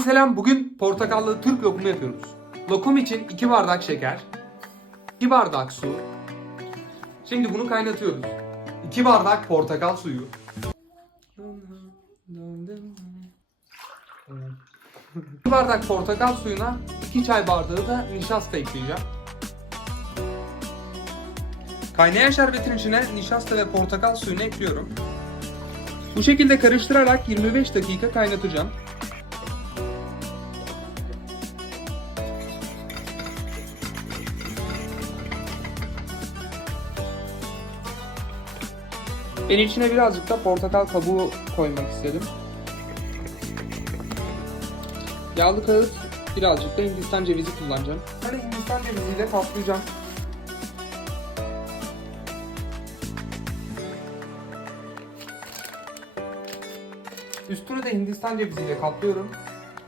selam. Bugün portakallı Türk lokumu yapıyoruz. Lokum için 2 bardak şeker, 2 bardak su. Şimdi bunu kaynatıyoruz. 2 bardak portakal suyu. 2 bardak portakal suyuna 2 çay bardağı da nişasta ekleyeceğim. Kaynayan şerbetin içine nişasta ve portakal suyunu ekliyorum. Bu şekilde karıştırarak 25 dakika kaynatacağım. Ben içine birazcık da portakal kabuğu koymak istedim. Yağlı kağıt birazcık da Hindistan cevizi kullanacağım. Ben Hindistan ceviziyle kaplayacağım. Üstünü de Hindistan ceviziyle kaplıyorum.